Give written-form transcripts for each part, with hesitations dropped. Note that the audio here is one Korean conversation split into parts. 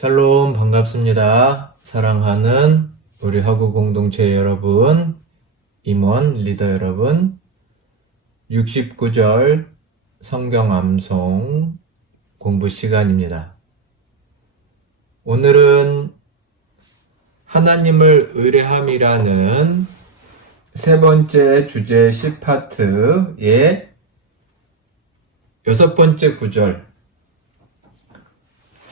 샬롬 반갑습니다. 사랑하는 우리 화구 공동체 여러분, 임원 리더 여러분, 69절 성경 암송 공부 시간입니다. 오늘은 하나님을 의뢰함이라는 세 번째 주제 10파트의 여섯 번째 구절,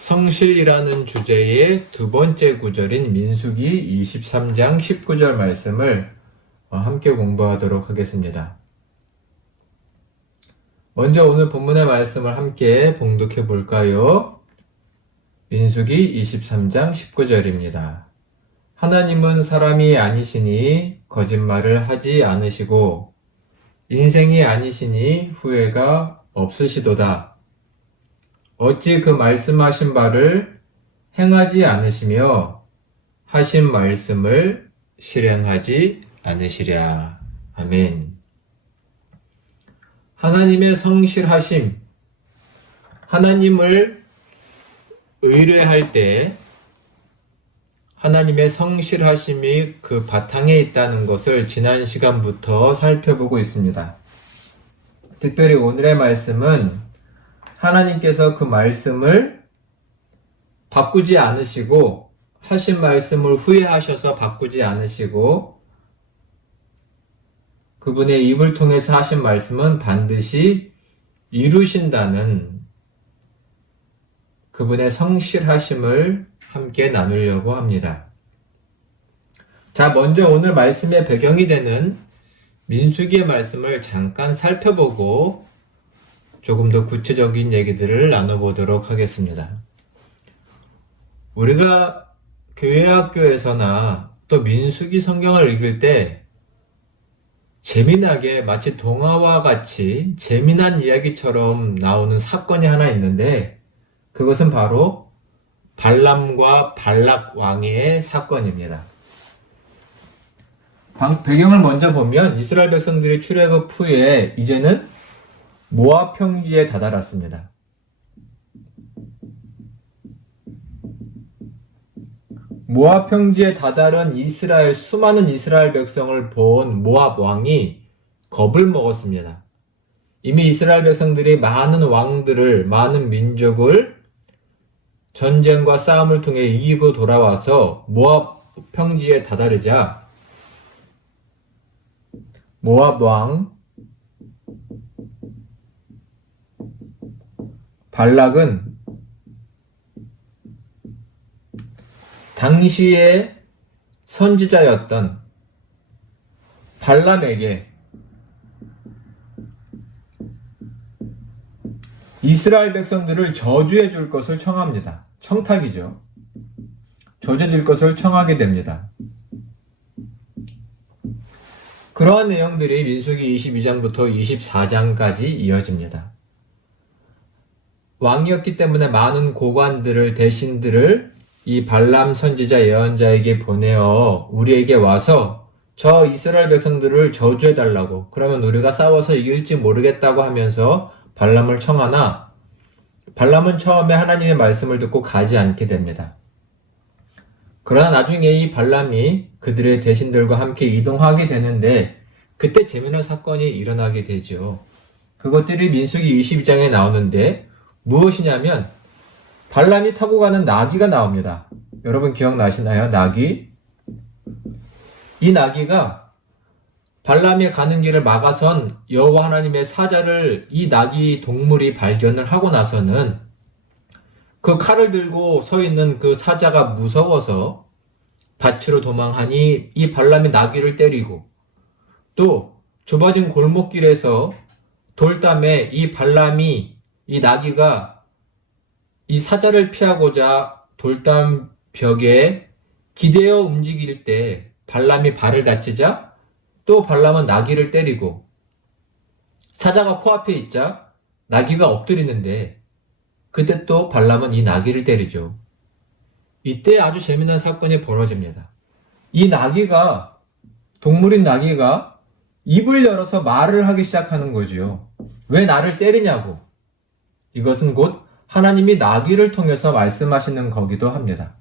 성실이라는 주제의 두 번째 구절인 민수기 23장 19절 말씀을 함께 공부하도록 하겠습니다. 먼저 오늘 본문의 말씀을 함께 봉독해 볼까요? 민수기 23장 19절입니다. 하나님은 사람이 아니시니 거짓말을 하지 않으시고 인생이 아니시니 후회가 없으시도다. 어찌 그 말씀하신 바를 행하지 않으시며 하신 말씀을 실행하지 않으시랴. 아멘. 하나님의 성실하심, 하나님을 의뢰할 때 하나님의 성실하심이 그 바탕에 있다는 것을 지난 시간부터 살펴보고 있습니다. 특별히 오늘의 말씀은 하나님께서 그 말씀을 바꾸지 않으시고 하신 말씀을 후회하셔서 바꾸지 않으시고 그분의 입을 통해서 하신 말씀은 반드시 이루신다는 그분의 성실하심을 함께 나누려고 합니다. 자, 먼저 오늘 말씀의 배경이 되는 민수기의 말씀을 잠깐 살펴보고 조금 더 구체적인 얘기들을 나눠보도록 하겠습니다. 우리가 교회 학교에서나 또 민수기 성경을 읽을 때 재미나게 마치 동화와 같이 재미난 이야기처럼 나오는 사건이 하나 있는데 그것은 바로 발람과 발락 왕의 사건입니다. 배경을 먼저 보면 이스라엘 백성들이 출애굽 후에 이제는 모압 평지에 다다랐습니다. 모압 평지에 다다른 수많은 이스라엘 백성을 본 모압 왕이 겁을 먹었습니다. 이미 이스라엘 백성들이 많은 민족을 전쟁과 싸움을 통해 이기고 돌아와서 모압 평지에 다다르자 모압 왕 발락은 당시의 선지자였던 발람에게 이스라엘 백성들을 저주해 줄 것을 청합니다. 청탁이죠. 저주해 줄 것을 청하게 됩니다. 그러한 내용들이 민수기 22장부터 24장까지 이어집니다. 왕이었기 때문에 많은 고관들을, 대신들을 이 발람 선지자 예언자에게 보내어 우리에게 와서 저 이스라엘 백성들을 저주해달라고, 그러면 우리가 싸워서 이길지 모르겠다고 하면서 발람을 청하나 발람은 처음에 하나님의 말씀을 듣고 가지 않게 됩니다. 그러나 나중에 이 발람이 그들의 대신들과 함께 이동하게 되는데 그때 재미난 사건이 일어나게 되죠. 그것들이 민수기 22장에 나오는데 무엇이냐면 발람이 타고 가는 나귀가 나옵니다. 여러분 기억나시나요? 나귀? 이 나귀가 발람이 가는 길을 막아선 여호와 하나님의 사자를 이 나귀 동물이 발견을 하고 나서는 그 칼을 들고 서 있는 그 사자가 무서워서 밭으로 도망하니 이 발람이 나귀를 때리고 또 좁아진 골목길에서 돌담에 이 나귀가 이 사자를 피하고자 돌담 벽에 기대어 움직일 때 발람이 발을 다치자 또 발람은 나귀를 때리고 사자가 코앞에 있자 나귀가 엎드리는데 그때 또 발람은 이 나귀를 때리죠. 이때 아주 재미난 사건이 벌어집니다. 이 나귀가, 동물인 나귀가 입을 열어서 말을 하기 시작하는 거지요. 왜 나를 때리냐고. 이것은 곧 하나님이 나귀를 통해서 말씀하시는 거기도 합니다.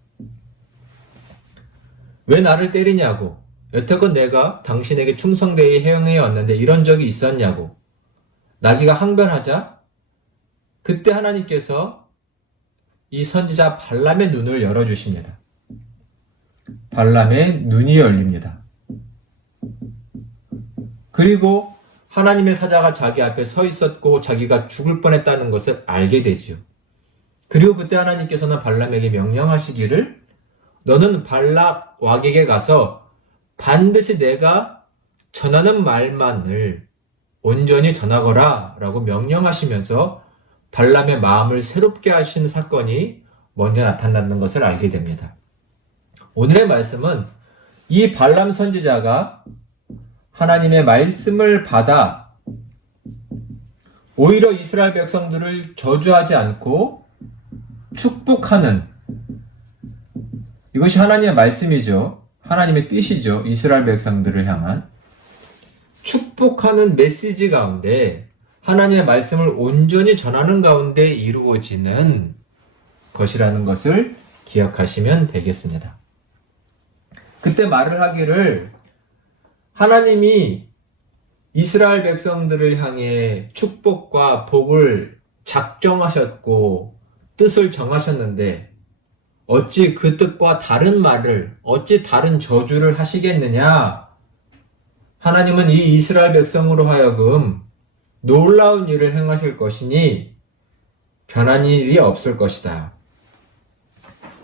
왜 나를 때리냐고, 여태껏 내가 당신에게 충성되이 행해 왔는데 이런 적이 있었냐고. 나귀가 항변하자 그때 하나님께서 이 선지자 발람의 눈을 열어주십니다. 발람의 눈이 열립니다. 그리고 하나님의 사자가 자기 앞에 서 있었고 자기가 죽을 뻔했다는 것을 알게 되지요. 그리고 그때 하나님께서는 발람에게 명령하시기를 너는 발락 왕에게 가서 반드시 내가 전하는 말만을 온전히 전하거라 라고 명령하시면서 발람의 마음을 새롭게 하신 사건이 먼저 나타나는 것을 알게 됩니다. 오늘의 말씀은 이 발람 선지자가 하나님의 말씀을 받아 오히려 이스라엘 백성들을 저주하지 않고 축복하는, 이것이 하나님의 말씀이죠. 하나님의 뜻이죠. 이스라엘 백성들을 향한 축복하는 메시지 가운데 하나님의 말씀을 온전히 전하는 가운데 이루어지는 것이라는 것을 기억하시면 되겠습니다. 그때 말을 하기를 하나님이 이스라엘 백성들을 향해 축복과 복을 작정하셨고 뜻을 정하셨는데 어찌 그 뜻과 다른 말을, 어찌 다른 저주를 하시겠느냐? 하나님은 이 이스라엘 백성으로 하여금 놀라운 일을 행하실 것이니 변한 일이 없을 것이다.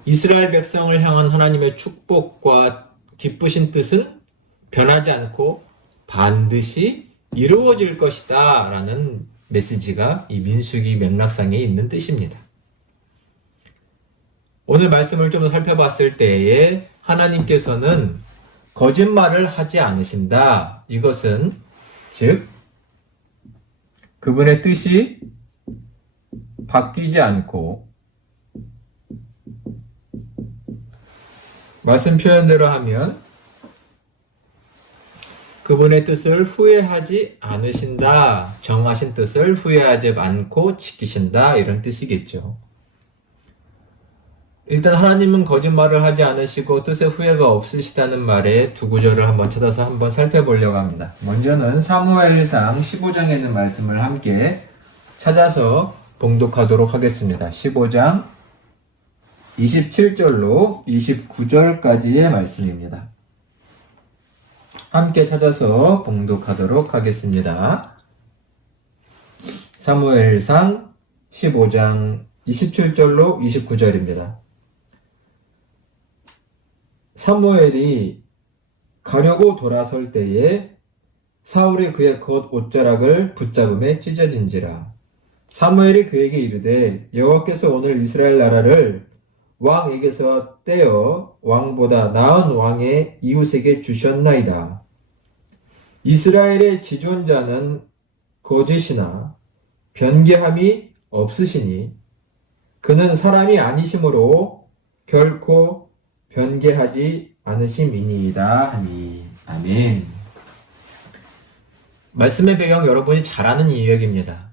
이스라엘 백성을 향한 하나님의 축복과 기쁘신 뜻은 변하지 않고 반드시 이루어질 것이다 라는 메시지가 이 민수기 맥락상에 있는 뜻입니다. 오늘 말씀을 좀 더 살펴봤을 때에 하나님께서는 거짓말을 하지 않으신다. 이것은 즉 그분의 뜻이 바뀌지 않고 말씀 표현대로 하면 그분의 뜻을 후회하지 않으신다. 정하신 뜻을 후회하지 않고 지키신다. 이런 뜻이겠죠. 일단 하나님은 거짓말을 하지 않으시고 뜻에 후회가 없으시다는 말에 두 구절을 한번 찾아서 한번 살펴보려고 합니다. 먼저는 사무엘상 15장에 있는 말씀을 함께 찾아서 봉독하도록 하겠습니다. 15장 27절로 29절까지의 말씀입니다. 함께 찾아서 봉독하도록 하겠습니다. 사무엘상 15장 27절로 29절입니다. 사무엘이 가려고 돌아설 때에 사울이 그의 겉 옷자락을 붙잡음에 찢어진지라. 사무엘이 그에게 이르되 여호와께서 오늘 이스라엘 나라를 왕에게서 떼어 왕보다 나은 왕의 이웃에게 주셨나이다. 이스라엘의 지존자는 거짓이나 변개함이 없으시니 그는 사람이 아니심으로 결코 변개하지 않으심이니이다 하니. 아멘. 말씀의 배경 여러분이 잘 아는 이야기입니다.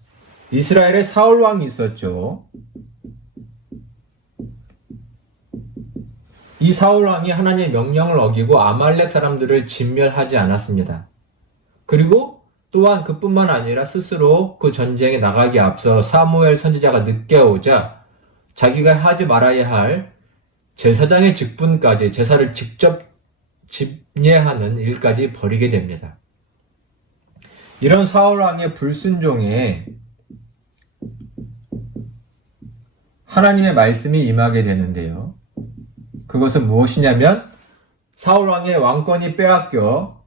이스라엘에 사울 왕이 있었죠. 이 사울 왕이 하나님의 명령을 어기고 아말렉 사람들을 진멸하지 않았습니다. 그리고 또한 그뿐만 아니라 스스로 그 전쟁에 나가기 앞서 사무엘 선지자가 늦게 오자 자기가 하지 말아야 할 제사장의 직분까지, 제사를 직접 집례하는 일까지 벌이게 됩니다. 이런 사울 왕의 불순종에 하나님의 말씀이 임하게 되는데요. 그것은 무엇이냐면 사울 왕의 왕권이 빼앗겨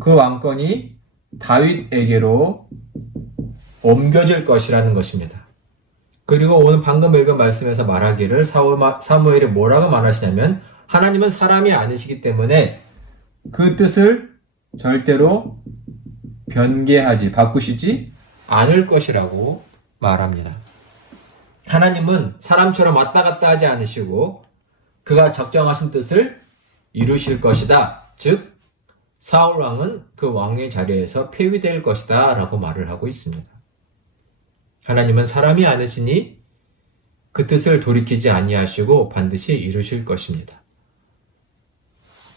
그 왕권이 다윗에게로 옮겨질 것이라는 것입니다. 그리고 오늘 방금 읽은 말씀에서 말하기를 사무엘이 뭐라고 말하시냐면 하나님은 사람이 아니시기 때문에 그 뜻을 절대로 바꾸시지 않을 것이라고 말합니다. 하나님은 사람처럼 왔다 갔다 하지 않으시고 그가 적정하신 뜻을 이루실 것이다. 즉 사울 왕은 그 왕의 자리에서 폐위될 것이다 라고 말을 하고 있습니다. 하나님은 사람이 아니시니 그 뜻을 돌이키지 아니하시고 반드시 이루실 것입니다.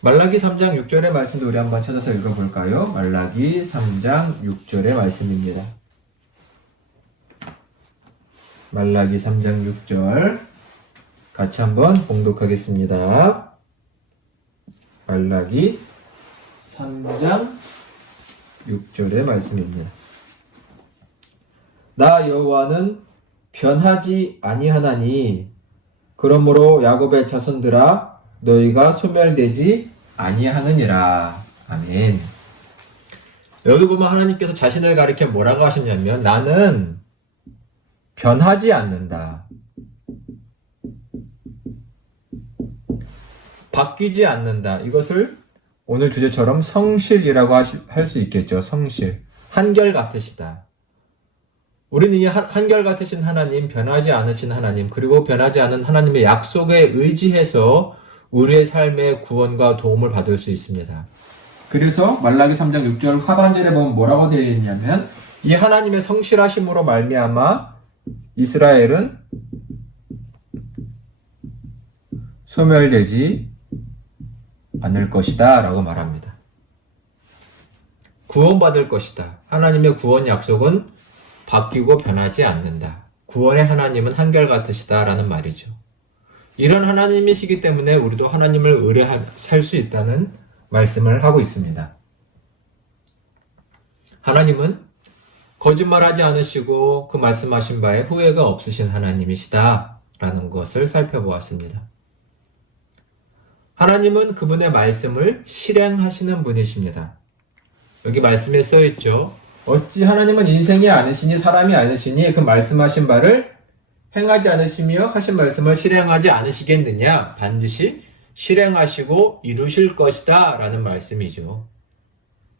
말라기 3장 6절의 말씀도 우리 한번 찾아서 읽어볼까요? 말라기 3장 6절의 말씀입니다. 말라기 3장 6절 같이 한번 봉독하겠습니다. 말라기 3장 6절의 말씀입니다. 나 여호와는 변하지 아니하나니 그러므로 야곱의 자손들아 너희가 소멸되지 아니하느니라. 아멘. 여기 보면 하나님께서 자신을 가리켜 뭐라고 하셨냐면 나는 변하지 않는다. 바뀌지 않는다. 이것을 오늘 주제처럼 성실이라고 할 수 있겠죠. 성실. 한결같으시다. 우리는 이 한결같으신 하나님, 변하지 않으신 하나님, 그리고 변하지 않은 하나님의 약속에 의지해서 우리의 삶의 구원과 도움을 받을 수 있습니다. 그래서 말라기 3장 6절 하반절에 보면 뭐라고 되어 있냐면 이 하나님의 성실하심으로 말미암아 이스라엘은 소멸되지 않을 것이다 라고 말합니다. 구원받을 것이다. 하나님의 구원 약속은 바뀌고 변하지 않는다. 구원의 하나님은 한결같으시다 라는 말이죠. 이런 하나님이시기 때문에 우리도 하나님을 의뢰할 살 수 있다는 말씀을 하고 있습니다. 하나님은 거짓말하지 않으시고 그 말씀하신 바에 후회가 없으신 하나님이시다 라는 것을 살펴보았습니다. 하나님은 그분의 말씀을 실행하시는 분이십니다. 여기 말씀에 써있죠. 어찌 하나님은 인생이 아니시니 사람이 아니시니 그 말씀하신 바를 행하지 않으시며 하신 말씀을 실행하지 않으시겠느냐? 반드시 실행하시고 이루실 것이다 라는 말씀이죠.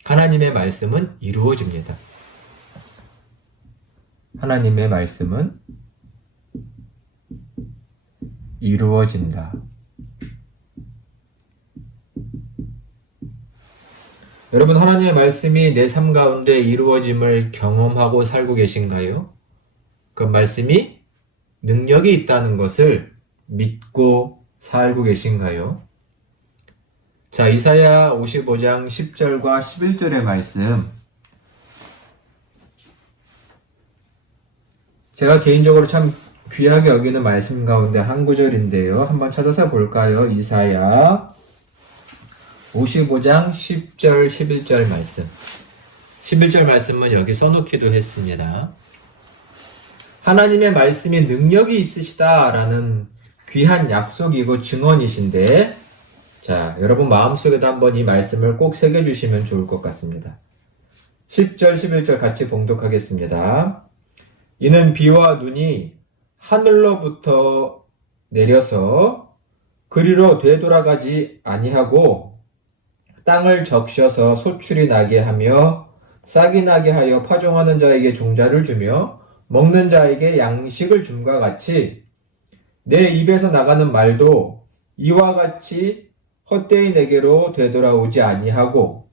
하나님의 말씀은 이루어집니다. 하나님의 말씀은 이루어진다. 여러분, 하나님의 말씀이 내 삶 가운데 이루어짐을 경험하고 살고 계신가요? 그 말씀이 능력이 있다는 것을 믿고 살고 계신가요? 자, 이사야 55장 10절과 11절의 말씀. 제가 개인적으로 참 귀하게 여기는 말씀 가운데 한 구절인데요. 한번 찾아서 볼까요? 이사야 55장 10절, 11절 말씀. 11절 말씀은 여기 써놓기도 했습니다. 하나님의 말씀이 능력이 있으시다라는 귀한 약속이고 증언이신데, 자, 여러분 마음속에도 한번 이 말씀을 꼭 새겨주시면 좋을 것 같습니다. 10절, 11절 같이 봉독하겠습니다. 이는 비와 눈이 하늘로부터 내려서 그리로 되돌아가지 아니하고 땅을 적셔서 소출이 나게 하며 싹이 나게 하여 파종하는 자에게 종자를 주며 먹는 자에게 양식을 줌과 같이 내 입에서 나가는 말도 이와 같이 헛되이 내게로 되돌아오지 아니하고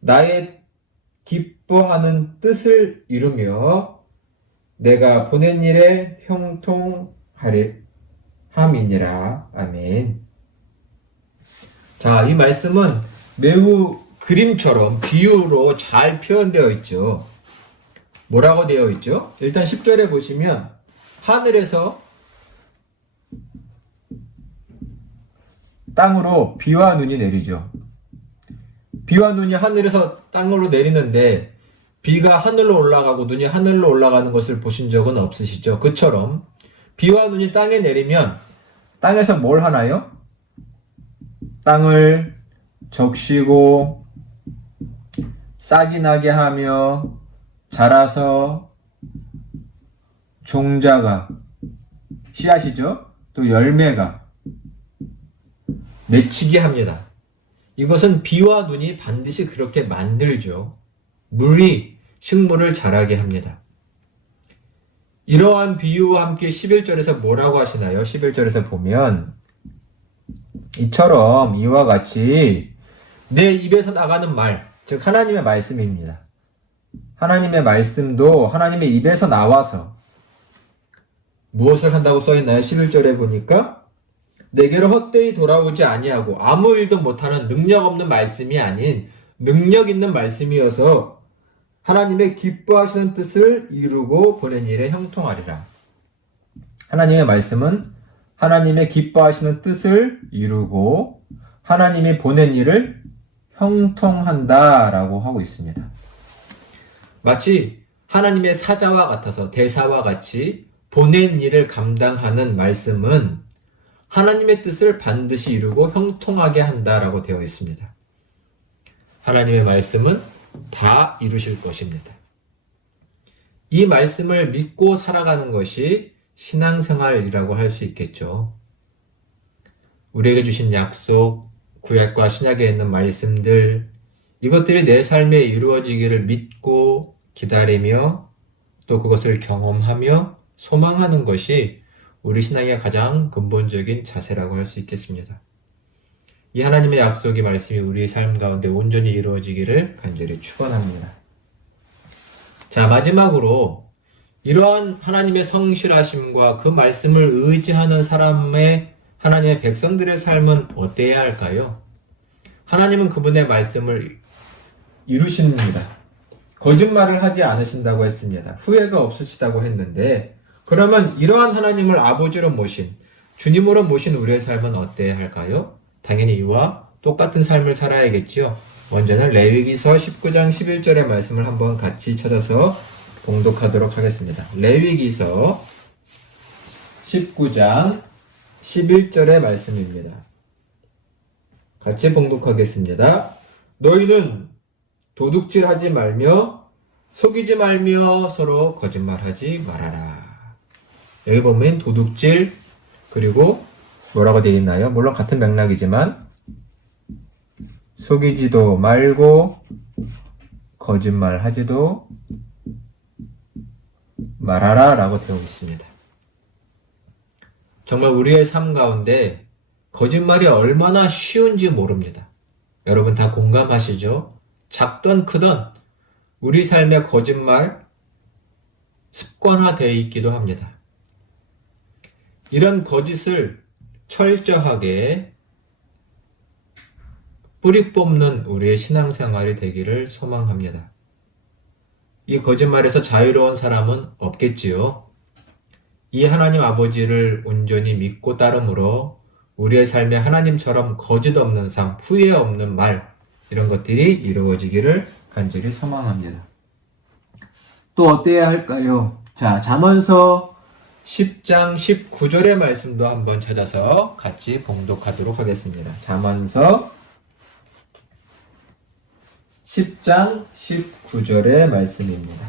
나의 기뻐하는 뜻을 이루며 내가 보낸 일에 형통함이니라. 아멘. 자, 이 말씀은 매우 그림처럼 비유로 잘 표현되어 있죠. 뭐라고 되어 있죠? 일단 10절에 보시면 하늘에서 땅으로 비와 눈이 내리죠. 비와 눈이 하늘에서 땅으로 내리는데 비가 하늘로 올라가고 눈이 하늘로 올라가는 것을 보신 적은 없으시죠? 그처럼 비와 눈이 땅에 내리면 땅에서 뭘 하나요? 땅을 적시고 싹이 나게 하며 자라서 종자가 씨앗이죠. 또 열매가 맺히게 합니다. 이것은 비와 눈이 반드시 그렇게 만들죠. 물이 식물을 자라게 합니다. 이러한 비유와 함께 11절에서 뭐라고 하시나요? 11절에서 보면 이처럼 이와 같이 내 입에서 나가는 말, 즉 하나님의 말씀입니다. 하나님의 말씀도 하나님의 입에서 나와서 무엇을 한다고 써있나요? 11절에 보니까 내게로 헛되이 돌아오지 아니하고 아무 일도 못하는 능력 없는 말씀이 아닌 능력 있는 말씀이어서 하나님의 기뻐하시는 뜻을 이루고 보낸 일에 형통하리라. 하나님의 말씀은 하나님의 기뻐하시는 뜻을 이루고 하나님이 보낸 일을 형통한다라고 하고 있습니다. 마치 하나님의 사자와 같아서 대사와 같이 보낸 일을 감당하는 말씀은 하나님의 뜻을 반드시 이루고 형통하게 한다라고 되어 있습니다. 하나님의 말씀은 다 이루실 것입니다. 이 말씀을 믿고 살아가는 것이 신앙생활이라고 할 수 있겠죠. 우리에게 주신 약속, 구약과 신약에 있는 말씀들, 이것들이 내 삶에 이루어지기를 믿고 기다리며 또 그것을 경험하며 소망하는 것이 우리 신앙의 가장 근본적인 자세라고 할 수 있겠습니다. 이 하나님의 약속의 말씀이 우리의 삶 가운데 온전히 이루어지기를 간절히 축원합니다. 자, 마지막으로 이러한 하나님의 성실하심과 그 말씀을 의지하는 사람의 하나님의 백성들의 삶은 어때야 할까요? 하나님은 그분의 말씀을 이루십니다. 거짓말을 하지 않으신다고 했습니다. 후회가 없으시다고 했는데 그러면 이러한 하나님을 아버지로 모신 주님으로 모신 우리의 삶은 어때야 할까요? 당연히 이와 똑같은 삶을 살아야겠지요. 먼저는 레위기서 19장 11절의 말씀을 한번 같이 찾아서 봉독하도록 하겠습니다. 레위기서 19장 11절의 말씀입니다. 같이 봉독하겠습니다. 너희는 도둑질하지 말며 속이지 말며 서로 거짓말하지 말아라. 여기 보면 도둑질 그리고 뭐라고 되어 있나요? 물론 같은 맥락이지만 속이지도 말고 거짓말하지도 말하라 라고 되어 있습니다. 정말 우리의 삶 가운데 거짓말이 얼마나 쉬운지 모릅니다. 여러분 다 공감하시죠? 작던 크던 우리 삶의 거짓말 습관화되어 있기도 합니다. 이런 거짓을 철저하게 뿌리 뽑는 우리의 신앙생활이 되기를 소망합니다. 이 거짓말에서 자유로운 사람은 없겠지요. 이 하나님 아버지를 온전히 믿고 따름으로 우리의 삶에 하나님처럼 거짓 없는 삶, 후회 없는 말 이런 것들이 이루어지기를 간절히 소망합니다. 또 어때야 할까요? 자, 잠언서 10장 19절의 말씀도 한번 찾아서 같이 봉독하도록 하겠습니다. 잠언서 10장 19절의 말씀입니다.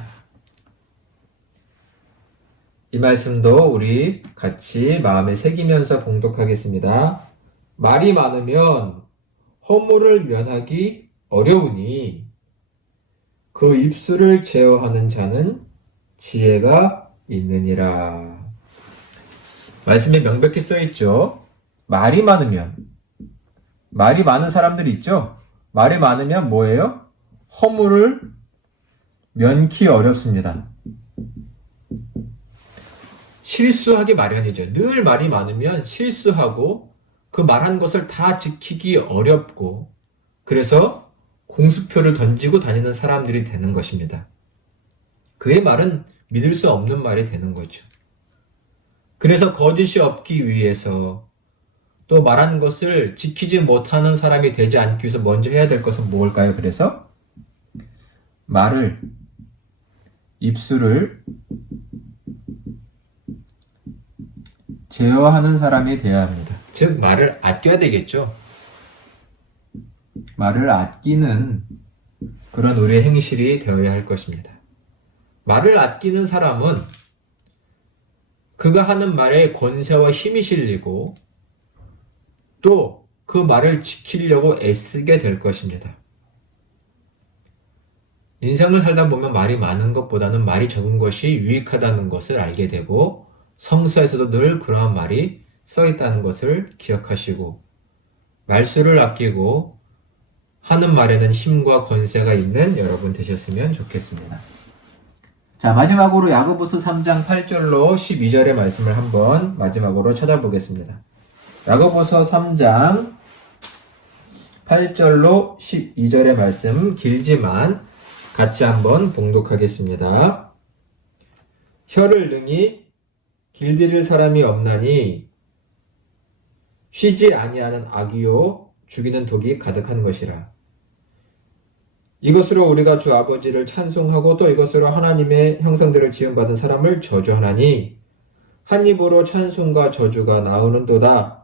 이 말씀도 우리 같이 마음에 새기면서 봉독하겠습니다. 말이 많으면 허물을 면하기 어려우니 그 입술을 제어하는 자는 지혜가 있느니라. 말씀에 명백히 써있죠. 말이 많으면 말이 많은 사람들 있죠. 말이 많으면 뭐예요? 허물을 면키 어렵습니다. 실수하기 마련이죠. 늘 말이 많으면 실수하고 그 말한 것을 다 지키기 어렵고 그래서 공수표를 던지고 다니는 사람들이 되는 것입니다. 그의 말은 믿을 수 없는 말이 되는 거죠. 그래서 거짓이 없기 위해서 또 말한 것을 지키지 못하는 사람이 되지 않기 위해서 먼저 해야 될 것은 뭘까요? 그래서 말을, 입술을 제어하는 사람이 되어야 합니다. 즉 말을 아껴야 되겠죠. 말을 아끼는 그런 우리의 행실이 되어야 할 것입니다. 말을 아끼는 사람은 그가 하는 말에 권세와 힘이 실리고 또 그 말을 지키려고 애쓰게 될 것입니다. 인생을 살다 보면 말이 많은 것보다는 말이 적은 것이 유익하다는 것을 알게 되고 성서에서도 늘 그러한 말이 써 있다는 것을 기억하시고 말수를 아끼고 하는 말에는 힘과 권세가 있는 여러분 되셨으면 좋겠습니다. 자, 마지막으로 야고보서 3장 8절로 12절의 말씀을 한번 마지막으로 찾아보겠습니다. 야고보서 3장 8절로 12절의 말씀 길지만 같이 한번 봉독하겠습니다. 혀를 능히 길들일 사람이 없나니 쉬지 아니하는 악이요 죽이는 독이 가득한 것이라. 이것으로 우리가 주 아버지를 찬송하고 또 이것으로 하나님의 형상들을 지음받은 사람을 저주하나니 한 입으로 찬송과 저주가 나오는도다.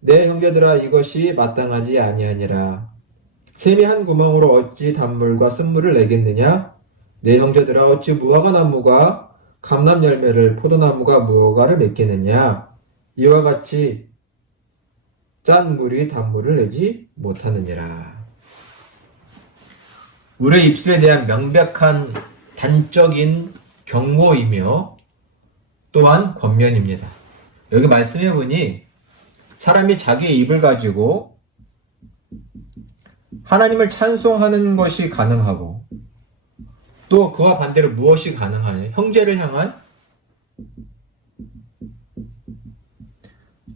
내 형제들아 이것이 마땅하지 아니하니라. 샘이 한 구멍으로 어찌 단물과 쓴물을 내겠느냐? 내 형제들아 어찌 무화과 나무가 감람 열매를 포도나무가 무화과를 맺겠느냐? 이와 같이 짠 물이 단물을 내지 못하느니라. 우리의 입술에 대한 명백한 단적인 경고이며 또한 권면입니다. 여기 말씀해 보니 사람이 자기의 입을 가지고 하나님을 찬송하는 것이 가능하고 또 그와 반대로 무엇이 가능하냐? 형제를 향한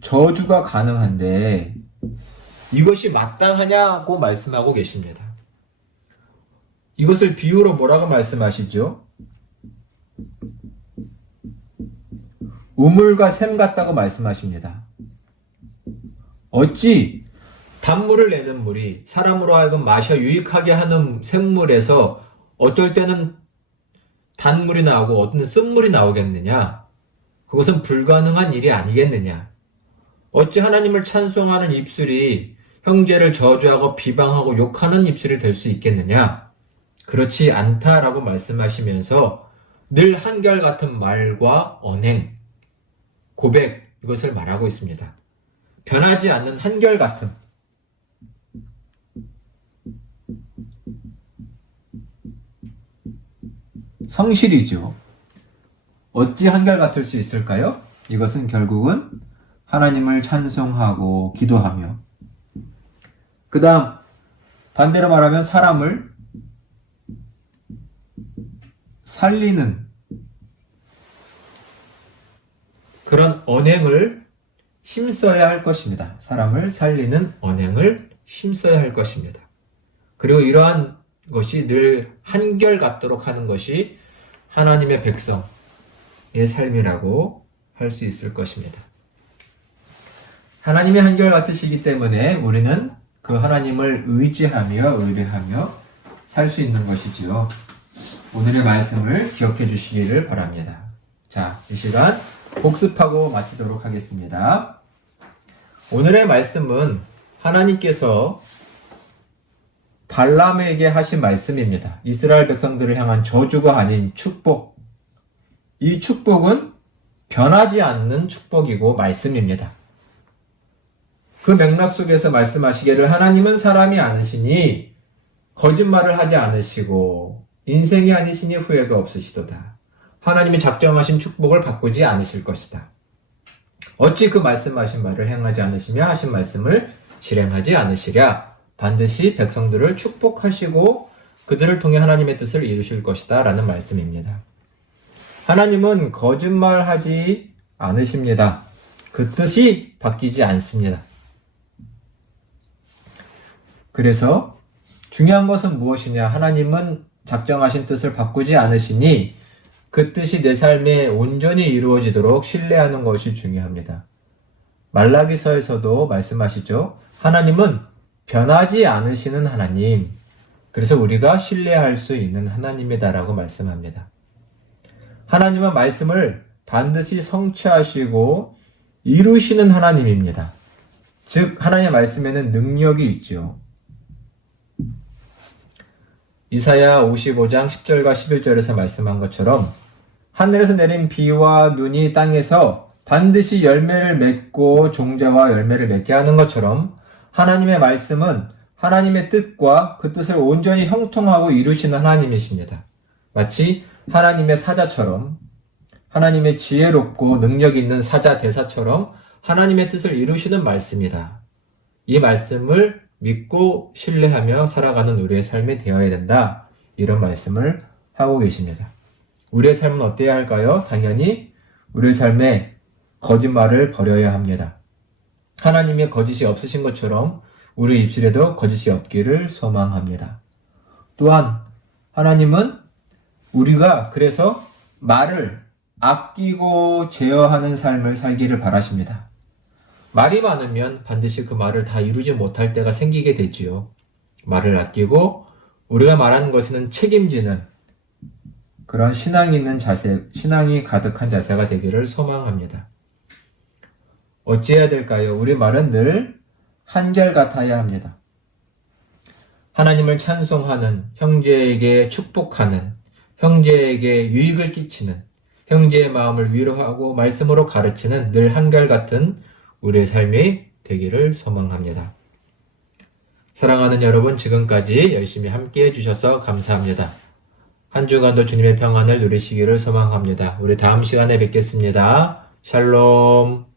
저주가 가능한데 이것이 마땅하냐고 말씀하고 계십니다. 이것을 비유로 뭐라고 말씀하시죠? 우물과 샘 같다고 말씀하십니다. 어찌 단물을 내는 물이 사람으로 하여금 마셔 유익하게 하는 샘물에서 어떨 때는 단물이 나오고 어떤 때는 쓴물이 나오겠느냐? 그것은 불가능한 일이 아니겠느냐? 어찌 하나님을 찬송하는 입술이 형제를 저주하고 비방하고 욕하는 입술이 될 수 있겠느냐? 그렇지 않다라고 말씀하시면서 늘 한결같은 말과 언행, 고백 이것을 말하고 있습니다. 변하지 않는 한결같음. 성실이죠. 어찌 한결같을 수 있을까요? 이것은 결국은 하나님을 찬송하고 기도하며 그 다음 반대로 말하면 사람을 살리는 그런 언행을 힘써야 할 것입니다. 사람을 살리는 언행을 힘써야 할 것입니다. 그리고 이러한 것이 늘 한결같도록 하는 것이 하나님의 백성의 삶이라고 할 수 있을 것입니다. 하나님이 한결같으시기 때문에 우리는 그 하나님을 의지하며 의뢰하며 살 수 있는 것이지요. 오늘의 말씀을 기억해 주시기를 바랍니다. 자, 이 시간 복습하고 마치도록 하겠습니다. 오늘의 말씀은 하나님께서 발람에게 하신 말씀입니다. 이스라엘 백성들을 향한 저주가 아닌 축복. 이 축복은 변하지 않는 축복이고 말씀입니다. 그 맥락 속에서 말씀하시기를 하나님은 사람이 아니시니 거짓말을 하지 않으시고 인생이 아니시니 후회가 없으시도다. 하나님이 작정하신 축복을 바꾸지 않으실 것이다. 어찌 그 말씀하신 말을 행하지 않으시며 하신 말씀을 실행하지 않으시랴. 반드시 백성들을 축복하시고 그들을 통해 하나님의 뜻을 이루실 것이다 라는 말씀입니다. 하나님은 거짓말하지 않으십니다. 그 뜻이 바뀌지 않습니다. 그래서 중요한 것은 무엇이냐? 하나님은 작정하신 뜻을 바꾸지 않으시니 그 뜻이 내 삶에 온전히 이루어지도록 신뢰하는 것이 중요합니다. 말라기서에서도 말씀하시죠. 하나님은 변하지 않으시는 하나님, 그래서 우리가 신뢰할 수 있는 하나님이다라고 말씀합니다. 하나님은 말씀을 반드시 성취하시고 이루시는 하나님입니다. 즉 하나님의 말씀에는 능력이 있죠. 이사야 55장 10절과 11절에서 말씀한 것처럼 하늘에서 내린 비와 눈이 땅에서 반드시 열매를 맺고 종자와 열매를 맺게 하는 것처럼 하나님의 말씀은 하나님의 뜻과 그 뜻을 온전히 형통하고 이루시는 하나님이십니다. 마치 하나님의 사자처럼, 하나님의 지혜롭고 능력 있는 사자 대사처럼 하나님의 뜻을 이루시는 말씀이다. 이 말씀을 믿고 신뢰하며 살아가는 우리의 삶이 되어야 된다. 이런 말씀을 하고 계십니다. 우리의 삶은 어때야 할까요? 당연히 우리의 삶에 거짓말을 버려야 합니다. 하나님의 거짓이 없으신 것처럼 우리 입술에도 거짓이 없기를 소망합니다. 또한 하나님은 우리가 그래서 말을 아끼고 제어하는 삶을 살기를 바라십니다. 말이 많으면 반드시 그 말을 다 이루지 못할 때가 생기게 되지요. 말을 아끼고 우리가 말하는 것에는 책임지는 그런 신앙이 있는 자세, 신앙이 가득한 자세가 되기를 소망합니다. 어찌해야 될까요? 우리 말은 늘 한결같아야 합니다. 하나님을 찬송하는, 형제에게 축복하는, 형제에게 유익을 끼치는, 형제의 마음을 위로하고 말씀으로 가르치는 늘 한결같은 우리의 삶이 되기를 소망합니다. 사랑하는 여러분, 지금까지 열심히 함께 해주셔서 감사합니다. 한 주간도 주님의 평안을 누리시기를 소망합니다. 우리 다음 시간에 뵙겠습니다. 샬롬.